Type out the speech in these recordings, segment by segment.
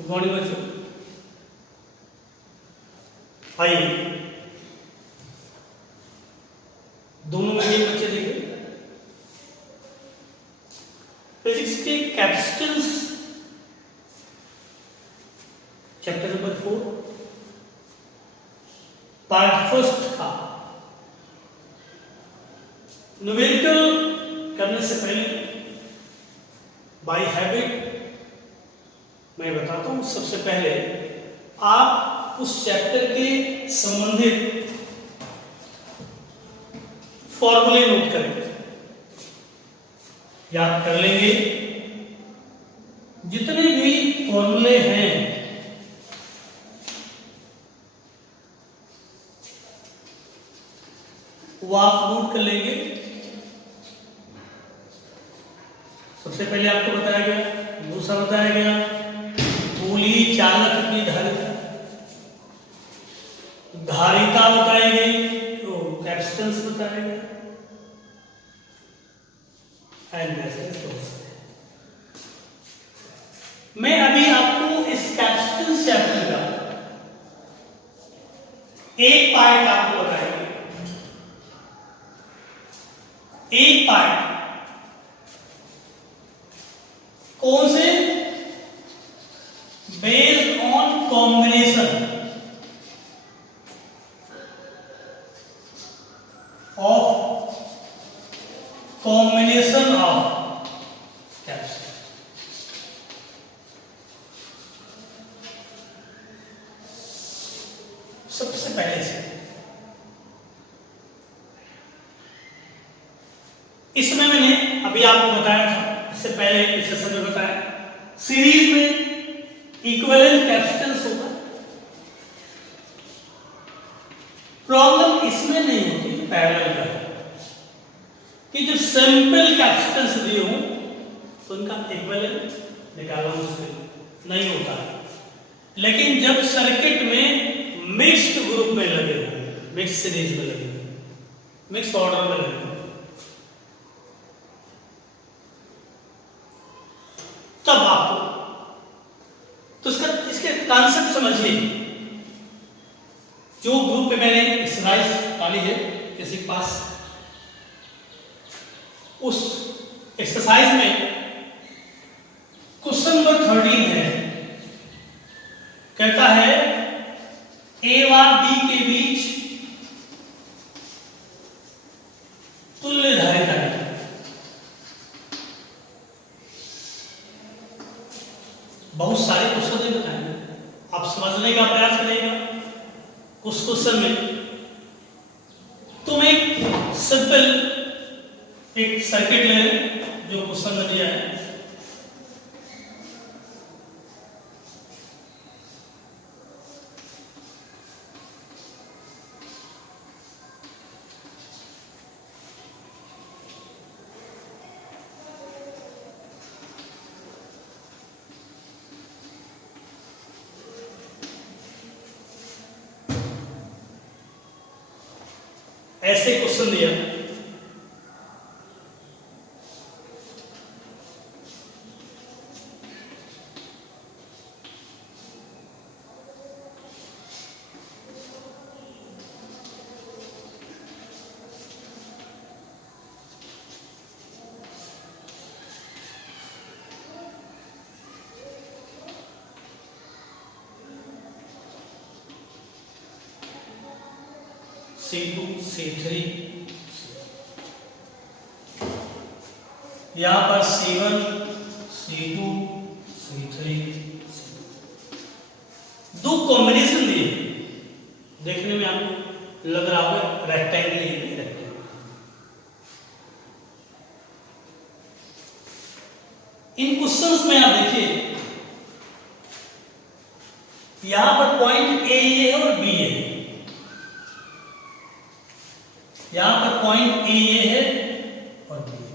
Good morning बच्चों। आइए दोनों मीडियम बच्चे देखें। फिजिक्स के capacitance chapter number 4 part first का न्यूमेरिकल करने से पहले बाय हैबिट मैं बताता हूं। सबसे पहले आप उस चैप्टर के संबंधित फॉर्मूले नोट करेंगे, याद कर लेंगे। जितने भी फॉर्मूले हैं वो आप नोट कर लेंगे। सबसे पहले आपको बताया गया, दूसरा बताया गया गोली चालक की धारिता बताई गई, तो कैपेसिटेंस बताया गया एंड रेजिस्टेंस। मैं अभी आपको इस कैपेसिटेंस चैप्टर का एक पार्ट आपको बताएंगे। एक पार्ट कौन से? Based on combination of capacitor. सबसे पहले से इसमें मैंने अभी आपको बताया था, इससे पहले इस सेशन में बताया, सीरीज में इक्विवेलेंट कैपेसिटेंस होगा। प्रॉब्लम इसमें नहीं होती पैरेलल का कि जो सिंपल कैपेसिटेंस दिए हो तो उनका इक्विवेलेंट निकालना मुश्किल नहीं होता है। लेकिन जब सर्किट में मिक्स्ड ग्रुप में लगे, मिक्स सीरीज में लगे, मिक्स ऑर्डर में लगे, तब आपको तो इसके कॉन्सेप्ट समझिए। जो ग्रुप पे मैंने एक्सरसाइज डाली है किसी के पास, उस एक्सरसाइज में क्वेश्चन नंबर 13 है, कहता है ए व बी के बीच तुल्य धारिता है। बहुत सारे क्वेश्चन बताएंगे, आप समझने का प्रयास करेगा। उस क्वेश्चन में तुम एक सिंपल एक सर्किट ले जो क्वेश्चन में दिया है, ऐसे क्वेश्चन दिया। C2 C3, यहां पर C1 C2 C3 दो कॉम्बिनेशन दिए, देखने में आपको लग रहा होगा रेक्टेंगल ही रेक्टेंगल। इन क्वेश्चंस में आप देखिए, यहां पर पॉइंट ए है और बी है, यहां पर पॉइंट ए है और बी है।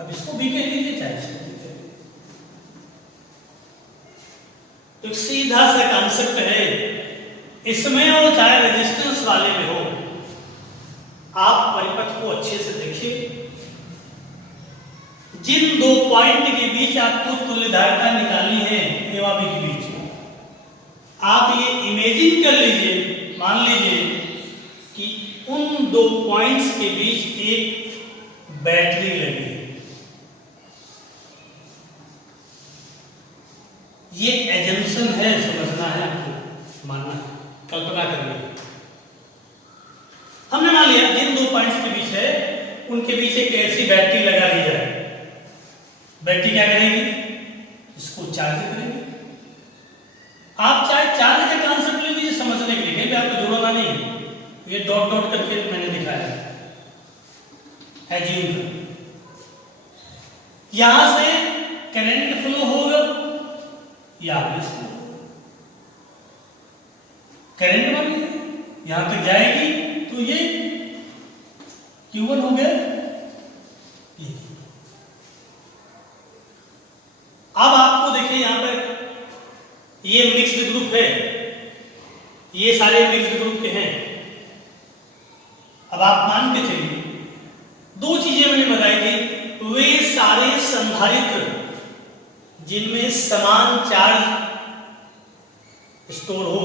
अब इसको बी कह लीजिए चाहे इसको बी कह लीजिए, तो एक सीधा सा कॉन्सेप्ट है इसमें, और चाहे रेजिस्टेंस वाले में हो। आप परिपथ को अच्छे से देखिए, जिन दो पॉइंट के बीच आपको तुल्यधारिता निकालनी है ए व बी के बीच, आप ये इमेजिन कर लीजिए, मान लीजिए कि उन दो पॉइंट्स के बीच एक बैटरी लगी है। ये एजम्पशन है, समझना है आपको, मानना है, कल्पना करनी है। हमने मान लिया जिन दो पॉइंट्स के बीच है उनके बीच एक ऐसी बैटरी लगा दी जाए। बैटरी क्या करेगी? इसको चार्ज करेगी। आप चाहे चार्ज का कॉन्सेप्ट ले लीजिए समझने के लिए, कहीं भी आपको जोड़ना नहीं है, ये डॉट डॉट करके मैंने दिखाया है। यहां से करंट फ्लो होगा या करंट बनेगी, यहां तक जाएगी तो ये Q1 हो गया। अब आपको देखिए यहां पर ये मिक्स्ड ग्रुप है, ये सारे मिक्स्ड ग्रुप के हैं। अब आप मान के चलिए दो चीजें मैंने बताई थी, वे सारे संधारित्र जिनमें समान चार्ज स्टोर हो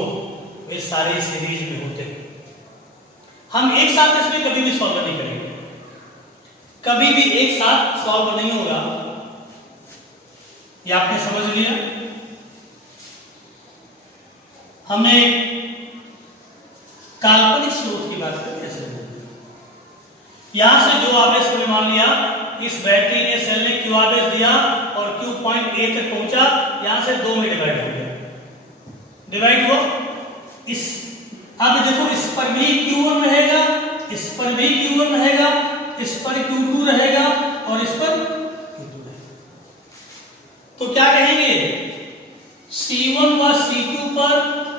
वे सारे सीरीज में होते हैं। हम एक साथ इसमें कभी भी सॉल्व नहीं करेंगे, कभी भी एक साथ सॉल्व नहीं होगा, ये आपने समझ लिया। हमने काल्पनिक स्रोत की बात करी, ऐसे यहां से जो आवेश हमने मान लिया, इस बैटरी ने सेल ने क्यू आवेश दिया और क्यू पॉइंट ए तक पहुंचा, यहां से 2 में डिवाइड हो गया, डिवाइड हुआ। इस अब देखो इस पर भी Q1 रहेगा, इस पर भी Q1 रहेगा, इस पर Q2 रहेगा और इस पर Q2 रहेगा। तो क्या कहेंगे? C1 व C2 पर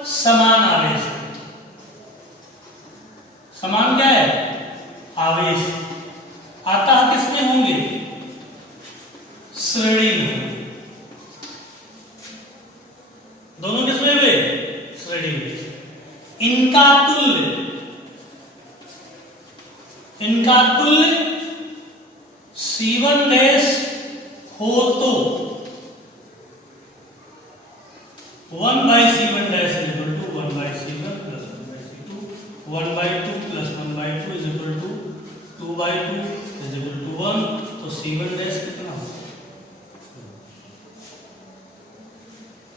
समान आवेश, समान क्या है? आवेश आता किसमें होंगे? श्रेणी में। दोनों किसमें हुए? श्रेणी में। इनका तुल्य C1 डैश हो तो 1/C1 dash is equal to 1/C1 plus 1/C2, 1/2 plus 1/2 is equal to 2/2 is equal to 1। तो C1 डैश कितना होगा?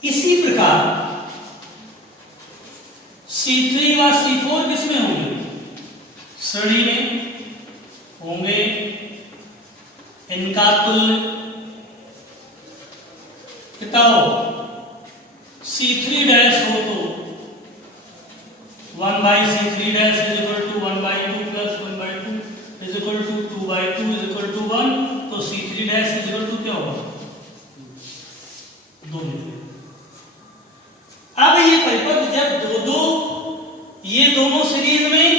इसी प्रकार C3 व C4 किसमें होंगे? श्रेणी में होंगे। इनका तुल्य कितना हो? C3 डैश हो तो 1/C3 dash is equal to 1/2 plus 1/2 is equal to 2/2 is equal to 1। तो C3 dash is equal to क्या होगा? 2 मीटर। अब ये परिपथ जब ये दोनों सीरीज में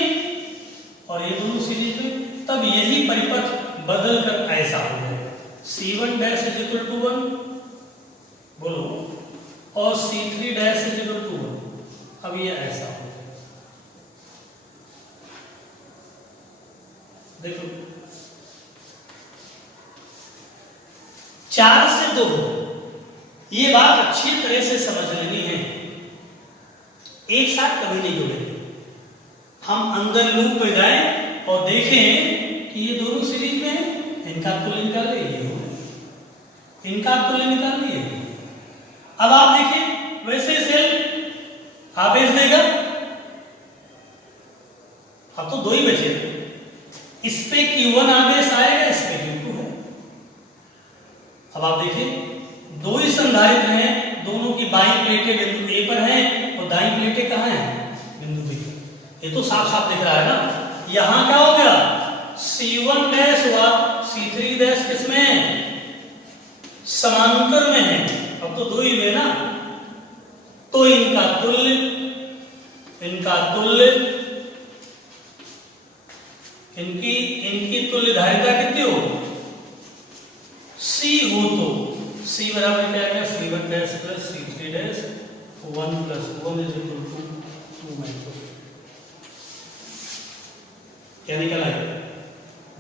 और ये दोनों सीरीज में, तब यही परिपथ बदल कर ऐसा हो जाएगा। C1 dash is equal to 1 बोलो और C3 dash is equal to 1। अब ये ऐसा हो जाएगा। देखो 4 से 2, ये बात अच्छी तरह से समझ लेनी है। एक साथ कभी नहीं जुड़ेंगे। हम अंदर लूप पे जाएं और देखें कि ये दोनों सीरीज में है, इनका तुल्य निकाल लिए, इनका तुल्य निकाल लिए। अब आप देखिए वैसे सेल आवेश देगा, अब तो 2 ही बचे, इस पे Q1 आवेश आएगा, इस पे Q2 है। अब आप देखिए 2 ही संधारित्र हैं, दोनों की बाईं प्लेटें बिंदु A पर हैं और दाईं प्लेटें कहाँ हैं? बिंदु B। ये तो साफ साफ दिख रहा है ना। यहां क्या हो गया? C1 डैश हुआ, C3 डैश किसमें है? समांतर में है। अब तो 2 ही हुए ना, तो इनका तुल्य इनकी तुल्य धारिता कितनी हो? C हो तो C बराबर क्या है? C1 dash plus C3 dash 1 plus 1 is equal to 2 micro. क्या निकला है?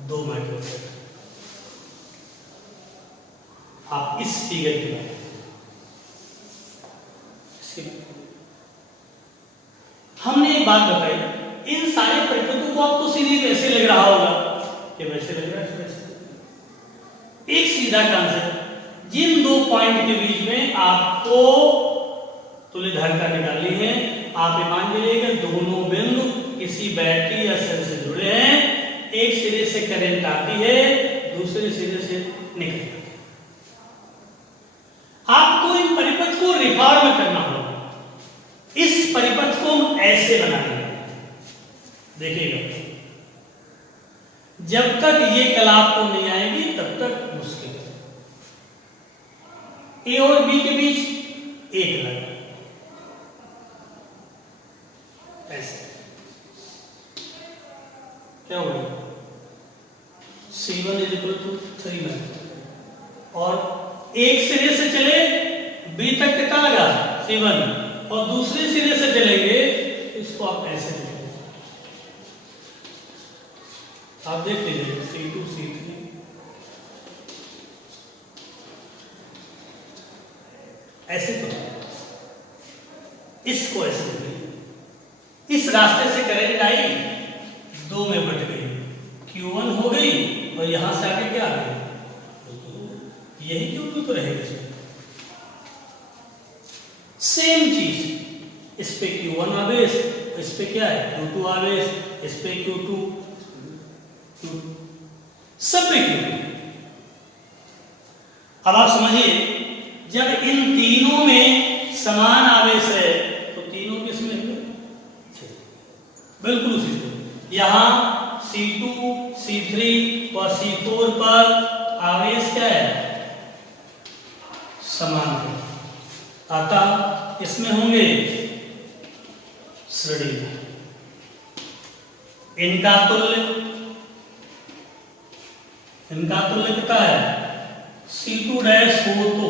2 माइक्रो। फिगर की बात। हमने एक बात बताई, इन सारे परिपथों को आपको सीरीज ऐसे लग रहा होगा कि वैसे लग रहा है वैसे। एक सीधा कांसेप्ट, जिन दो पॉइंट के बीच में आपको तुल्य धारिता निकालनी है, आप ये मान लीजिएगा दोनों बिंदु किसी बैटरी या सेल से जुड़े हैं, एक सिरे से करंट आती है, दूसरे सिरे से निकलती है। आपको इन परिपथ को रिफॉर्म करना होगा। इस परिपथ को हम ऐसे बनाएंगे, देखिएगा, जब तक ये कला आपको नहीं आएगी तब तक मुश्किल है। ए और बी के बीच एक लगा ऐसे, क्या होगा, C1 = 3 में, और एक सिरे से चले बी तक कितना लगा C1, और दूसरे सिरे से चलेंगे, इसको आप ऐसे लिखेंगे, आप देख लीजिए C2 C3 ऐसे, तो इसको ऐसे लिखेंगे। इस रास्ते से करंट आई, दो में बट गई, Q1 हो गई, और यहां से आगे क्या आ गया, यही Q2 तो रहेगा। सेम चीज, इस पे Q1 आवेश, इस पे क्या है Q2 आवेश, इस पे Q2 सब पे Q2। अब आप समझिए, जब इन तीनों में समान आवेश है तो तीनों किसमें होंगे, बिल्कुल उसी तरह। यहां C2 C3 और C4 पर आवेश क्या है, समान है, अतः इसमें होंगे श्रेणी में। इनका तुल्य कितना है, C2' हो तो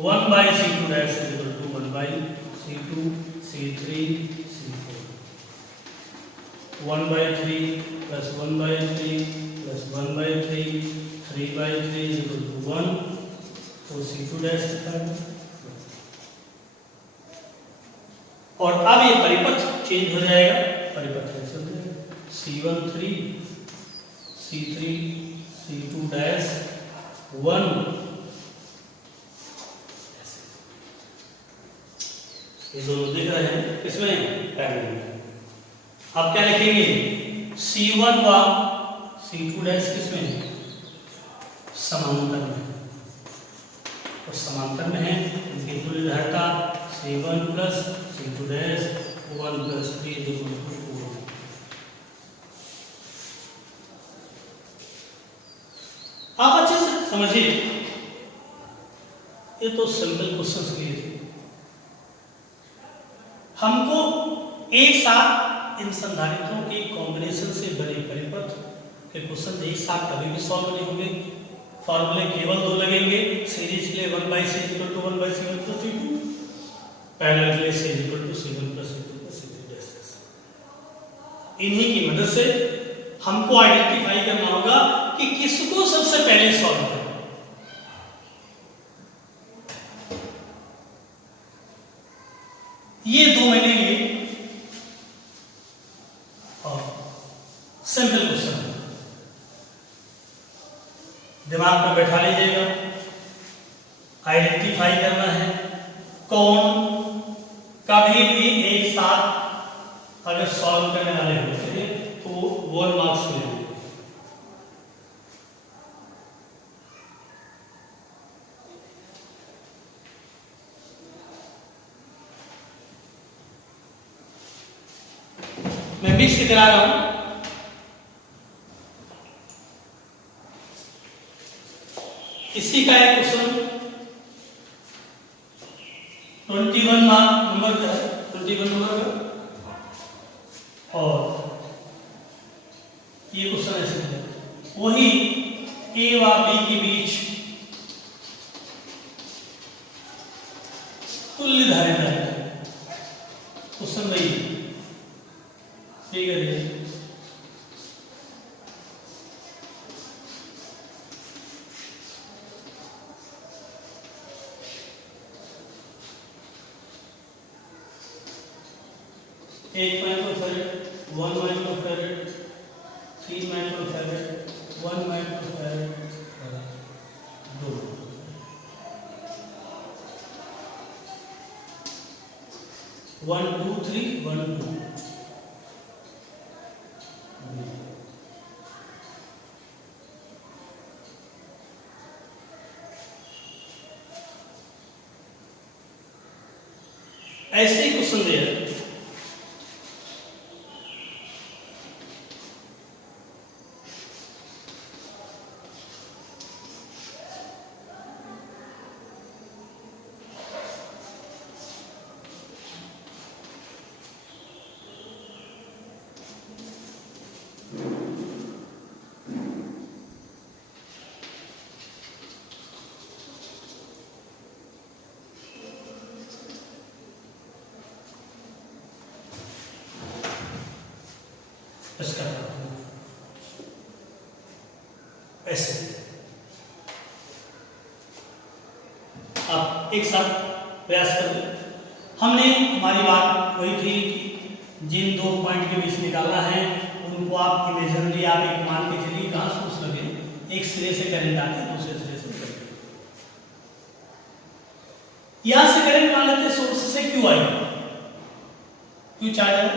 1/C2' = 1/C2 C3 C4, 1/3 + 1/3 + 1/3 3/3 = 1, तो C2' कितना है। और अब ये परिपथ चेंज हो जाएगा, परिपथ ऐसे हो जाएगा, C1 3 C3 C2' 1, ये दोनों दिख रहे हैं किसमें, पैरेलल में। अब क्या लिखेंगे, C1 व C2' किसमें, समांतर में, और समांतर में है, इनकी तुल्य धारिता C1 + C2' 1 + 3 = 4। आप अच्छे से समझिए, ये तो सिंपल क्वेश्चन लिए थे। हमको एक साथ इन संधारित्रों के कॉम्बिनेशन से बने परिपथ के क्वेश्चन एक साथ कभी भी सॉल्व नहीं होंगे। फॉर्मूले केवल दो लगेंगे, सीरीज के लिए 1/C = 1/C1 + C2, पैरेलल के लिए C = C1 + C2 + C3'। इन्हीं की मदद से हमको आइडेंटिफाई करना होगा कि किसको सबसे पहले सॉल्व करें। ये दो मैंने लिए और सिंपल क्वेश्चन, दिमाग में बैठा लीजिएगा, आइडेंटिफाई करना है कौन कभी भी एक साथ अगर सॉल्व करने वाले होते हैं तो 1 मार्क्स मिलेंगे। मैं 20 से करा रहा हूं, इसी का एक क्वेश्चन 21 नंबर का है, 21 नंबर का, और ये क्वेश्चन ऐसे है, वही A व B के बीच तुल्य धारिता है, क्वेश्चन वही ठीक है। 1 माइक्रोफैरड, 1 माइक्रोफैरड, 3 माइक्रोफैरड, 1 माइक्रोफैरड, 2, 1 2 3 1 2। ऐसे ही क्वेश्चन दिया है। इसका ऐसे आप एक साथ प्रयास करें। हमने हमारी बात वही थी कि जिन 2 पॉइंट के बीच निकालना है उनको आप इमेजिनरी आप एक मान के चलिए कहाँ सोच लगे, एक सिरे से करंट आते हैं दूसरे सिरे से करंट, यहां से करंट मान लेते सोर्स से क्यू आई, क्यू चार्ज है,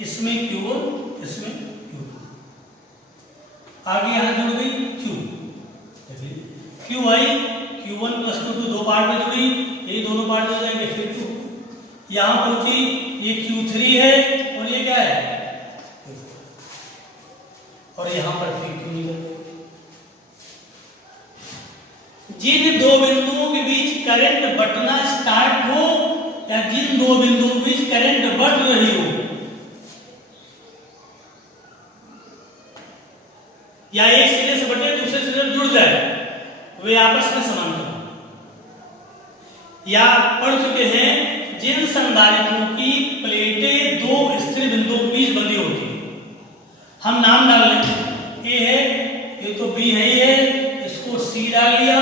इसमें Q1 इसमें Q2, आगे यहां जुड़ गई Q, Q आई Q1 + Q2 दो पार्ट में जुड़ी, ये दोनों पार्ट हो जाएंगे फिर Q, यहां पहुंची ये Q3 है और ये क्या है, और यहां पर फिर Q निकल गई। जिन दो बिंदुओं के बीच करंट बटना स्टार्ट हो या जिन दो बिंदुओं के बीच करंट बढ़ रही हो या एक सिरे से बटे दूसरे सिरे से जुड़ जाए, वे आपस में समांतर या पढ़ चुके हैं जिन संधारित्रों की प्लेटें दो स्थिर बिंदुओं के बीच बंधी होती है। हम नाम डाल लें, ए है, ये तो बी है, ही है, इसको सी डाल लिया,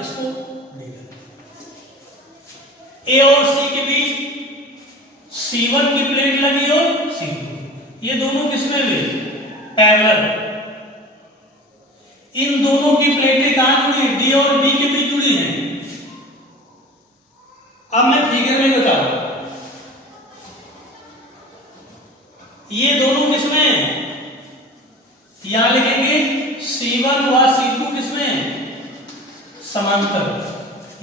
इसको डी डाल लिया। ए और सी के बीच C1 की प्लेट लगी और C2, ये दोनों किसमें हुए, पैरेलल। इन दोनों की प्लेटें कहां जुड़ी, डी और बी के बीच जुड़ी हैं। अब मैं फिगर में बता रहा हूं, ये दोनों किसमें हैं, यहां लिखेंगे C1 व C2 किसमें हैं, समांतर।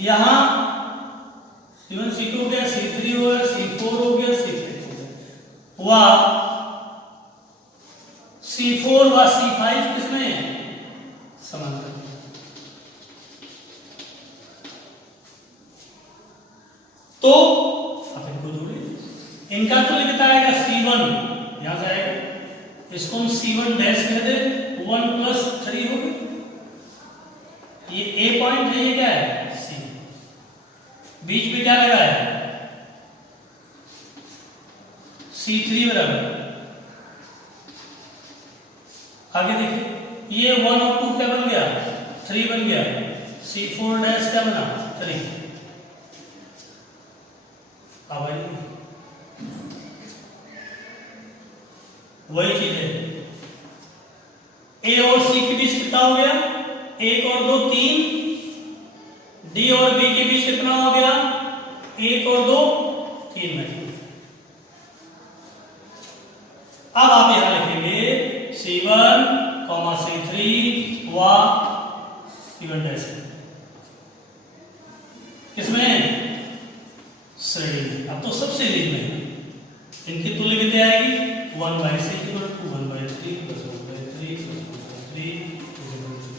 यहां C1 C2 हो गया, C3 हो गया, C4 हो गया, C5 हो गया, व C4 व C5 किसमें हैं, समांतर। तो आप इनको जोड़िए, इनका तो लिखता आएगा C1, यहां से आएगा, इसको हम C1 डैश कह दे, 1 + 3 हो गया, ये A पॉइंट है, ये क्या है C, बीच में क्या लगा है C3 बराबर, आगे देखिए ये 1 और 2 क्या बन गया, 3 बन गया, C4 डैश क्या बना, 3। अब वही चीज है, ए और सी के बीच कितना हो गया, 1 और 2 3, डी और बी के बीच कितना हो गया, 1 और 2 3 में। अब आप यहां लिखेंगे C1, C3 व C1 डैश किसमें, श्रेणी में। अब तो सब सीरीज में है, इनकी तुल्य कितनी आएगी, 1/6 = 1/3 + 1/3 + 1/3 =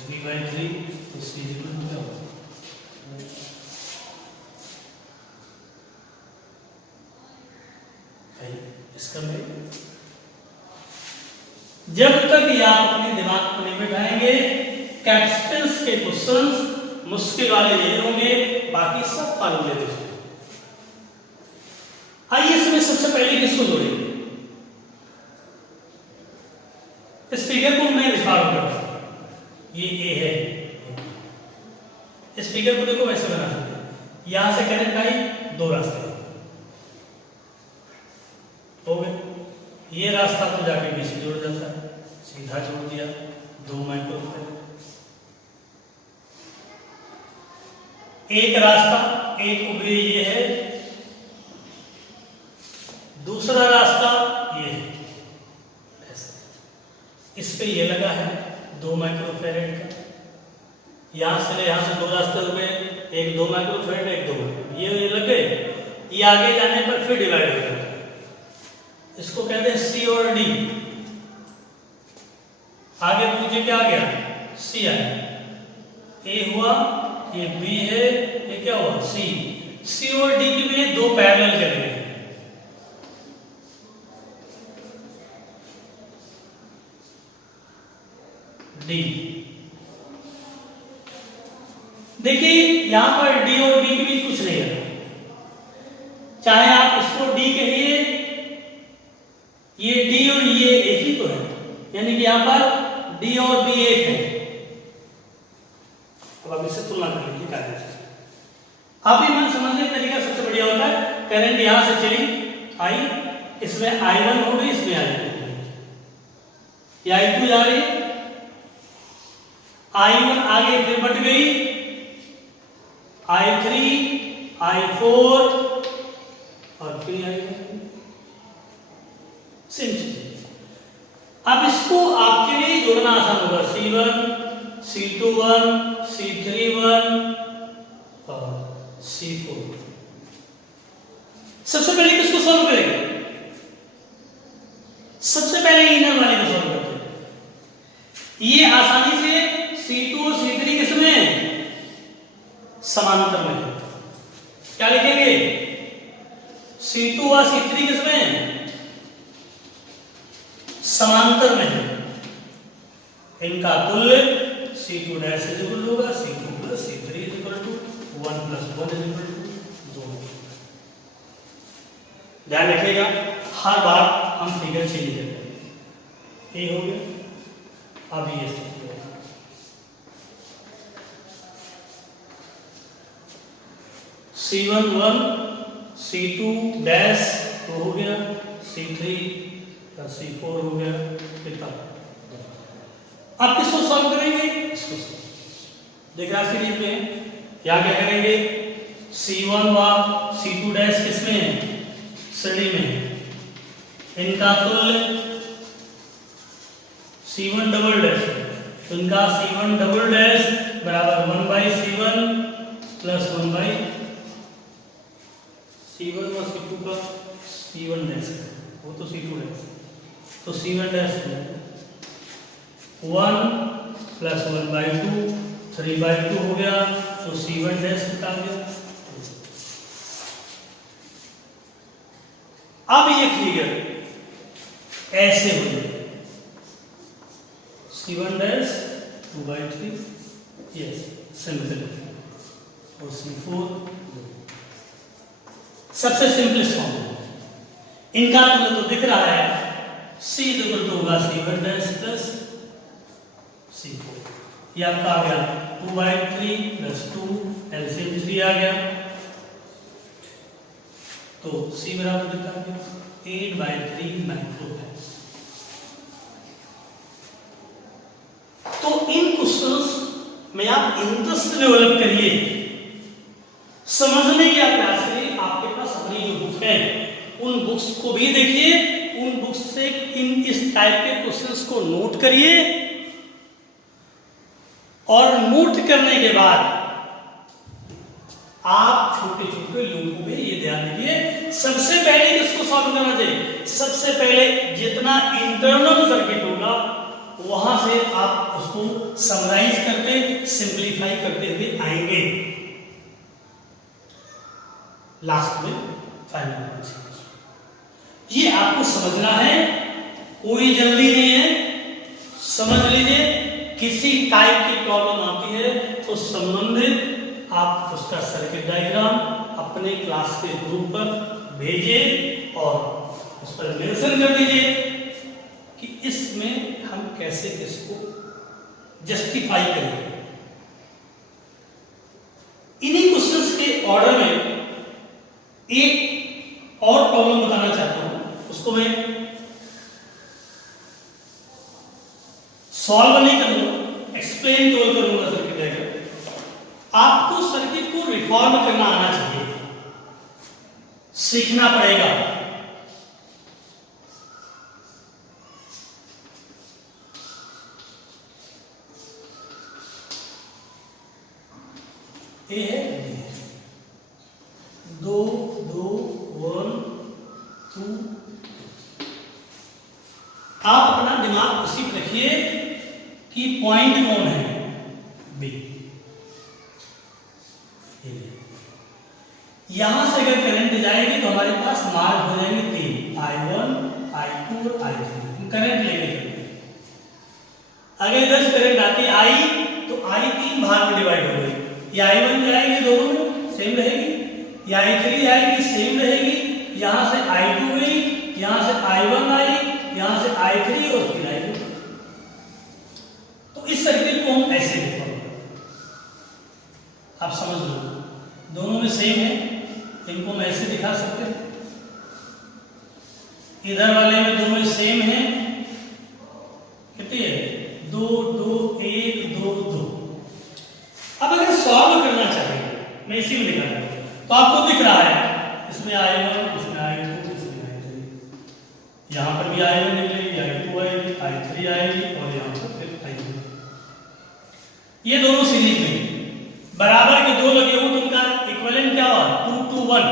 3/3, तो C क्या होगा, इसका में जब तक ये आप अपने दिमाग को नहीं बिठाएंगे कैपेसिटेंस के क्वेश्चंस मुश्किल वाले ये होंगे, बाकी सब फार्मूले देखिए। आइए इसमें सबसे पहले किसको जोड़ेंगे, इस फिगर को मैं दिखा रहा हूं, ये ए है, इस फिगर को देखो वैसे बना सकते हैं, यहां से करंट आई, दो रास्ते, ये रास्ता तो जाके बी से जुड़ जाता है, सीधा जोड़ दिया 2 माइक्रोफैराड। एक रास्ता, एक वे ये है, दूसरा रास्ता ये है, इस पे ये लगा है 2 माइक्रोफैराड का। यहां से यहां से 2 रास्ते हो गए, एक 2 माइक्रोफैराड, एक 2 माइक्रोफैराड, ये लग गए। ये आगे जाने पर फिर डिवाइड हो जाता है, इसको कहते हैं सी और डी। आगे मुझे क्या आ गया, सी आया, ए हुआ, ये बी है, ये क्या हुआ, सी। सी और डी के लिए 2 पैरेलल चले गए। डी, देखिए यहां पर डी और बी के बीच कुछ नहीं है, चाहे आप इसको डी कहिए, ये डी और ये एक ही तो है, यानी कि यहां पर डी और बी एक है। अब आप इससे तुलना कर लीजिए क्या है। आप ये मन समझने का तरीका सबसे बढ़िया होता है, करंट यहां से चली आई, इसमें I1 हो गई, इसमें I2 हो गई, ये I2 जा रही है, I1 आगे फिर बढ़ गई, I3, I4 और फिर I1। अब इसको आपके लिए जोड़ना आसान होगा, C1, C21, C31 और C4। सबसे पहले किसको सॉल्व करेंगे, सबसे पहले इनर वाले को सॉल्व करते हैं। ये आसानी से C2 और C3 किसमें समांतर में है, क्या लिखेंगे, C2 और C3 किसमें समांतर में है, इनका तुल्य C2 dash is equal to होगा C2 plus C3 is equal to 1 plus 1 is equal to 2। ध्यान रखिएगा, हर बार हम फिगर चेंज करते हैं। ये हो गया, अब ये C1 1, C2 डैश 2 हो गया, C3 और C4 हो गया, कितना। अब किसको सॉल्व करेंगे, इसको देख रहा सीरीज में, क्या क्या करेंगे, C1 व C2 डैश किसमें है, श्रेणी में, इनका तुल्य C1 डबल डैश, तो इनका C1 डबल डैश बराबर 1 by C1 plus 1 by C1 व C2 का C1 डैश, वो तो C2 डैश, तो C1 dash 1 plus 1 by 2, 3 by 2 हो गया, तो C1 डैश निकाल गया। अब ये फिगर ऐसे हो जाए, C1 dash 2 by 3, yes simple, और C4 सबसे सिंपलेस्ट फॉर्म। इनका तो दिख रहा है, C इक्वल टू होगा C1 डैश प्लस C4, ये आपका आ गया 2 बाई 3 प्लस 2, एलसीएम 3 आ गया, तो C बराबर कितना आ गया 8 बाई 3 माइक्रोफैराड। तो इन क्वेश्चंस में आप इंटरेस्ट डेवलप करिए, समझने का प्रयास करिए। आपके पास अपनी जो बुक है उन बुक्स को भी देखिए, उन बुक्स से इन इस टाइप के क्वेश्चंस को नोट करिए, और नोट करने के बाद आप छोटे छोटे लोगों में ये ध्यान दीजिए, सबसे पहले किसको सॉल्व करना चाहिए, सबसे पहले जितना इंटरनल सर्किट होगा वहां से आप उसको समराइज करते, सिंपलीफाई करते हुए आएंगे, लास्ट में फाइनल। ये आपको समझना है, कोई जल्दी नहीं है, समझ लीजिए। किसी टाइप की प्रॉब्लम आती है तो संबंधित आप उसका सर्किट डायग्राम अपने क्लास के ग्रुप पर भेजिए और उस पर मेंशन कर दीजिए कि इसमें हम कैसे इसको जस्टिफाई करेंगे। इन्हीं क्वेश्चंस के ऑर्डर में एक और प्रॉब्लम बताना चाहता हूं, उसको मैं सॉल्व नहीं करूंगा, एक्सप्लेन केवल करूंगा सर्किट डायग्राम। आपको सर्किट को रिफॉर्म करना आना चाहिए, सीखना पड़ेगा। ये है 2 2 1 2। आप अपना दिमाग उसी पर रखिए कि पॉइंट कौन है, बी। यहां से अगर करंट जाएगी तो हमारे पास मार्क हो जाएंगे 3, I1 I2 और I3। हम करंट लेके चलते हैं। अगर इधर से करंट आती है I, तो I 3 भाग में डिवाइड हो गई। ये I1 जाएगी, दोनों में सेम रहेगी, ये I3 जाएगी, सेम रहेगी। यहां से I2 गई, यहां से I1 आई, यहां से I3 और फिर I2। तो इस सर्किट को हम ऐसे लिखते हैं, आप समझ लो, दोनों में सेम है, इनको हम ऐसे दिखा सकते हैं। इधर वाले में दोनों में सेम है, कितनी है 2 2 1 2 2। अब अगर सॉल्व करना चाहिए, मैं इसी में लिखा रहा हूं, तो आपको दिख रहा है इसमें I1, इसमें I2, इसमें I3। यहां पर भी I1 निकलेगी, I2 आएगी, I3 आएगी और यहां पर फिर I2। ये दोनों सीरीज में बराबर के दो लगे हो तो उनका इक्विवेलेंट क्या हुआ 2 to 1,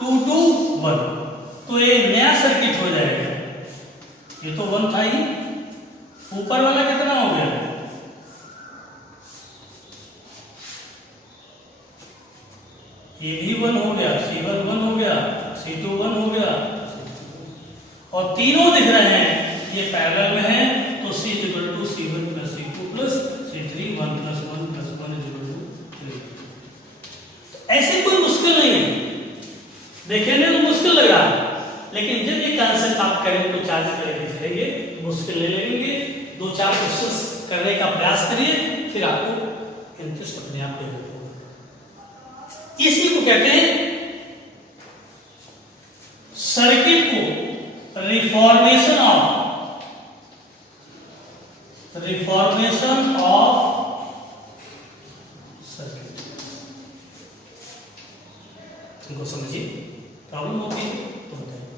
2 to 1। तो ये नया सर्किट हो जाएगा। ये तो 1 था ही, ऊपर वाला कितना हो गया, ये भी 1 हो गया, C1 1 हो गया, C2 1 हो गया, और तीनों दिख रहे हैं ये पैरेलल में है, तो C = C1 + C2 + C3 1 + 1 + 1 = 3। ऐसे कोई मुश्किल नहीं है, देखने में तो मुश्किल लग रहा है, लेकिन जब ये कॉन्सेप्ट आप करेंगे तो चार्ज करके सीखेंगे, मुश्किल नहीं लगेंगे। 2-4 क्वेश्चंस करने का प्रयास करिए, फिर आपको इंटरेस्ट अपने आप डेवलप होगा। इसी को कहते हैं सर्किट को रिफॉर्मेशन ऑफ सर्किट। इनको समझिए, प्रॉब्लम होती है तो बताइए।